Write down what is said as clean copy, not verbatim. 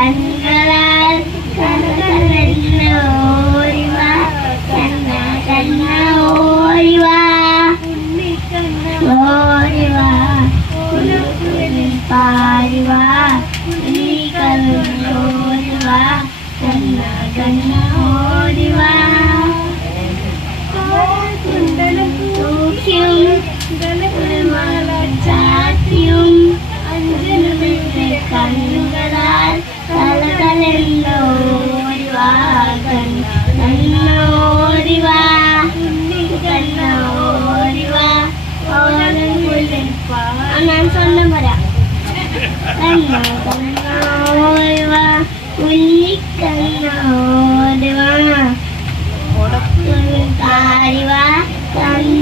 കണ്ണുകളാൽ കണ്ണോരിവാ കണ്ണ കണ്ണ ഓരിവാ ഓരിവാ പാരിവാ നീ കണ്ണോരിവാ കണ്ണ കണ്ണ ഓരിവാ തൂക്കിയും ചാത്തിയും അഞ്ജനമിന്റെ കണ്ണുകളാൽ കലകലെന്നോരിവാ കണ്ണോരിവാ കണ്ണോരിവാ ഞാൻ സ്വന്തം പറയാം കണ്ണോരിവാ ഉന്നിക്കണ്ണോരിവാ താരിവാ കണ്ണ